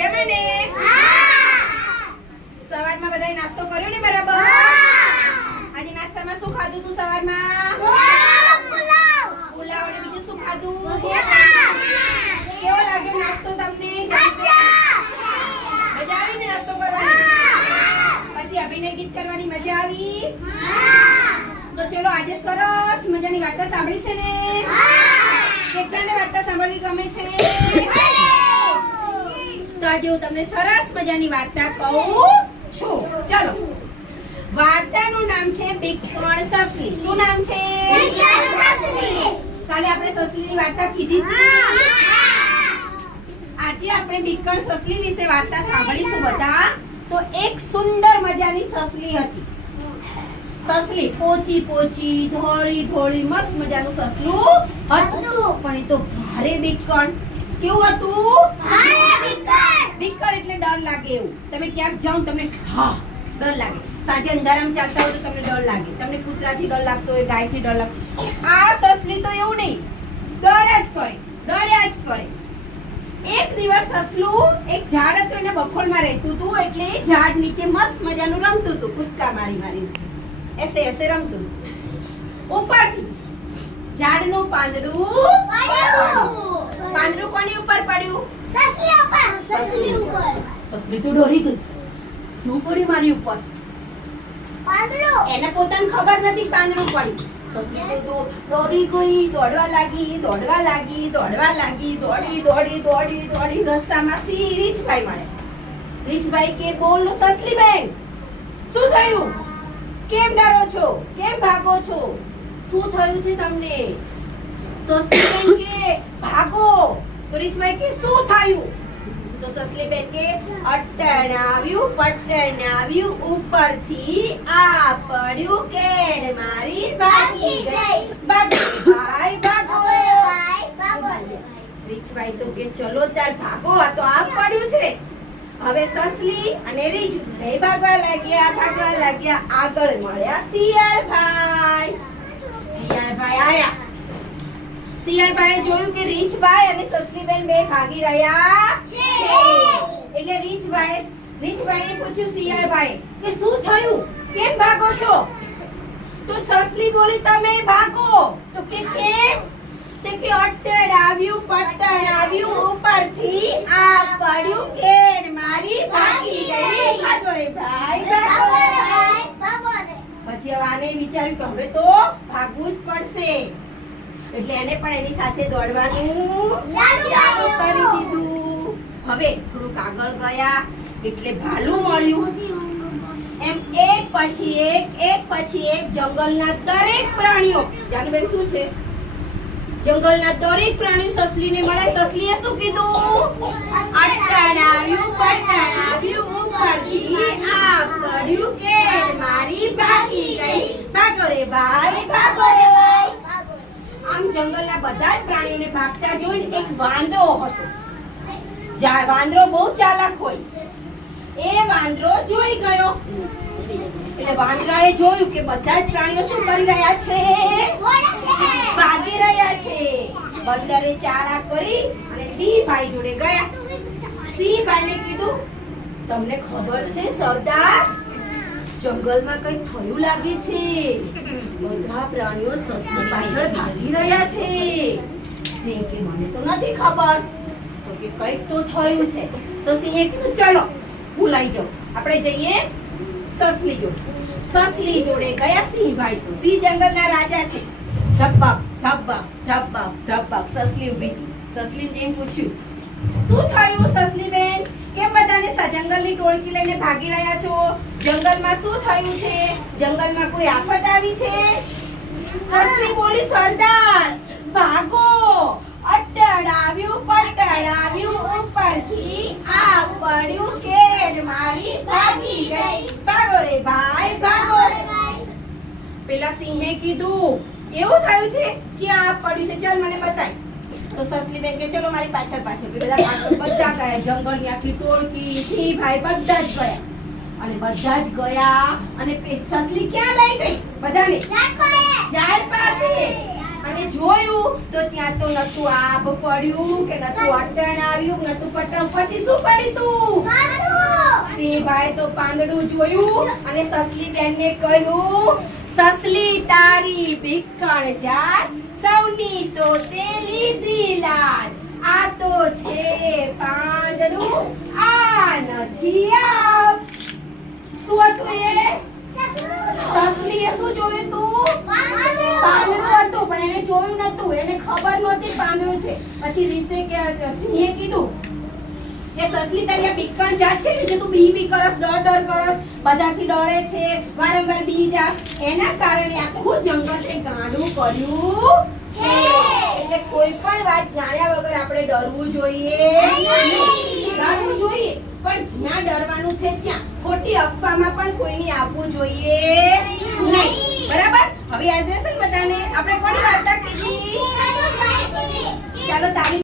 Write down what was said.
મજામાં ને? સવારમાં બધાએ નાસ્તો કર્યો ને બરાબર? આજે નાસ્તામાં શું ખાધું તું સવારમાં? પુલાવ અને બીજું શું ખાધું? કેવો લાગ્યો નાસ્તો તમને? મજા આવી ને નાસ્તો કરવાની? પછી અભિનય ગીત કરવાની મજા આવી? તો ચલો આજે સરસ મજાની વાર્તા સાંભળી છે ને? કેટલાને વાર્તા સાંભળવી ગમે છે? તો આજે હું તમને સરસ મજાની વાર્તા કહું છું. ચલો, વાર્તાનું નામ છે બિક્કણ સસલી. શું નામ છે? કાલે આપણે સસલીની વાર્તા કીધી હતી. આજે આપણે બિક્કણ સસલી વિશે વાર્તા સાંભળીશું બધા. તો એક સુંદર મજાની સસલી હતી. સસલી પોચી પોચી ધોળી ધોળી મસ્ત મજાનું સસલું હતું. પણ એ તો ભારે બિક્કણ. કેવું હતું? બિક્કણ એટલે ડર લાગે એવું. તમે ક્યાંક જાઓ તમને ડર લાગે. સાંજે અંધારામાં ચાલતા હોય તો તમને ડર લાગે. તમને કૂતરાથી ડર લાગતો હોય, ગાયથી ડર લાગતો. આ સસલી તો એવું નહીં, ડર્યા જ કરે. એક દિવસ સસલું એક ઝાડ હતું, એને બખોલમાં રહેતું હતું. એટલે એ ઝાડ નીચે મસ્ત મજાનું રમતું હતું, કૂદકા મારી એસે રમતું હતું. ઉપરથી ઝાડનું પાંદડું કોની ઉપર પડ્યું? સસલી ઉપર. સસલી તો ડરી ગઈ. શું પડ્યું મારી ઉપર? એને પોતાને ખબર નથી પાંદડું પડ્યું. સસલી તો દોડી ગઈ, દોડવા લાગી. દોડી રસ્તામાં રીછભાઈ મળે. રીછભાઈ કે બોલો સસલી બેન, શું થયું? કેમ ડરો છો? કેમ ભાગો છો? શું થયું છે તમને? સસલી બેન કે ભાગો. તો રીછભાઈ કે શું થયું? તો સસલી બેન કે અટણાવ્યું પટણાવ્યું ઉપરથી આ પડ્યું કેડ મારી ભાગી ગઈ. ભાઈ ભાગો. રીછભાઈ તો કે ચલો તાર ભાગો, આ તો આ પડ્યું છે. હવે સસલી અને રીછ બે ભાગવા લાગ્યા. આગળ મળ્યા શિયાળભાઈ આયા. શિયાળભાઈએ જોયું કે રીછભાઈ અને સસલીબેન બે ભાગી રહ્યા છે. એટલે રીછભાઈએ પૂછ્યું શિયાળભાઈ કે શું થયું? કેમ ભાગો છો? તો સસલી બોલી તમે ભાગો. તો કે કેમ? તે કે અટડાવ્યું પટડાવ્યું ઉપરથી આ પડ્યું કેડ મારી ભાગી ગઈ. ભાગો રે ભાઈ ભાગો. પછી આને વિચાર્યું કે હવે તો ભાગવું જ પડશે. એટલે એને પણ એની સાથે દોડવાનું ચાલુ કરી દીધું. હવે થોડુંક આગળ ગયા એટલે ભાલું મળ્યું. એમ એક પછી એક જંગલના દરેક પ્રાણીઓ, જાનબેન શું છે? જંગલના દરેક પ્રાણીઓ સસલીને મળે. સસલીએ શું કીધું? અટણાવ્યું પટણાવ્યું ઉપરથી આ પડ્યું કેડ મારી ભાગી ગઈ. ભાગો રે ભાઈ ભાગો. આમ જંગલના બધા જ પ્રાણીઓને ભાગતા જોઈને એક વાંદરો હતો. વાંદરો બહુ ચાલાક હોય. એ વાંદરો જોઈ ગયો. એટલે વાંદરાએ જોયું કે બધા જ પ્રાણીઓ શું કરી રહ્યા છે? ભાગી રહ્યા છે. બંદરે ચાળા કરી અને સિંહભાઈ જોડે ગયા. સિંહભાઈને કીધું તમને ખબર છે સરદાર, જંગલમાં કંઈક થયું લાગે છે. બધા પ્રાણીઓ સસલી પાછળ ભાગી રહ્યા છે. સિંહ કે મને તો નથી ખબર. તો કે કંઈક તો થયું છે. તો સિંહે કીધું ચલો હું લઈ જાઉં. આપણે જઈએ સસલી જોડે. સસલી જોડે ગયા સિંહભાઈ. તો સિંહ જંગલના રાજા છે. ધબક સસલી ઊભી હતી. સસલીને એમ પૂછ્યું શું થયું સસલી બેન? કેમ બધાને જંગલની ટોળકી લઈને ભાગી રહ્યા છો? જંગલમાં શું થયું છે? જંગલમાં કોઈ આફત આવી છે? સસલી બોલી સરદાર ભાગો. અટડાવ્યું પટડાવ્યું ઉપરથી આ પડ્યું કેડ મારી ભાગી ગઈ. ભાગો રે ભાઈ ભાગો. પેલા સિંહે કીધું એવું થયું છે કે આ પડ્યું છે, ચાલ મને બતાય. તો સસલી બેન કે ચલો મારી પાછળ બધા ગયા. જંગલની આખી ટોળકી સિંહભાઈ બધા જ ગયા. અને બધા જ ગયા અને સસલી ક્યાં લઈ ગઈ બધાને? ઝાડ પાસે. અને જોયું તો ત્યાં તો નતું આબ પડ્યું કે નતું અટણ આવ્યું નતું પટણ પરથી શું પડ્યું તું સિંહભાઈ તો પાંદડું જોયું અને સસલી બેનને કહ્યું સસલી તારી ભીખણ જાત સૌની તો તે લીધી લાત આ તો છે પાંદડું આ નથી આપ શું હતું એ સસલીએ શું જોયું તું પાંદડું હતું પણ એને જોયું નતું એને ખબર નહોતી પાંદડું છે પછી રીસે કે સિંહે કીધું કે સસલી તારી આ ભીખણ જાત છે ને જે તું બી કરસ ડર કરસ બધાથી ડરે છે વારંવાર બી જા એના કારણે આખું જંગલ તે ગાંડું કર્યું છે એટલે કોઈ પણ વાત જાણ્યા વગર આપણે ડરવું જોઈએ ડરવું જોઈએ પણ જ્યાં ડરવાનું છે ત્યાં ખોટી અફવામાં પણ કોઈની આપવું જોઈએ નહીં બરાબર હવે યાદ રહેશે ને બધાને આપણે કોની વાર્તા કીધી ચાલો તારી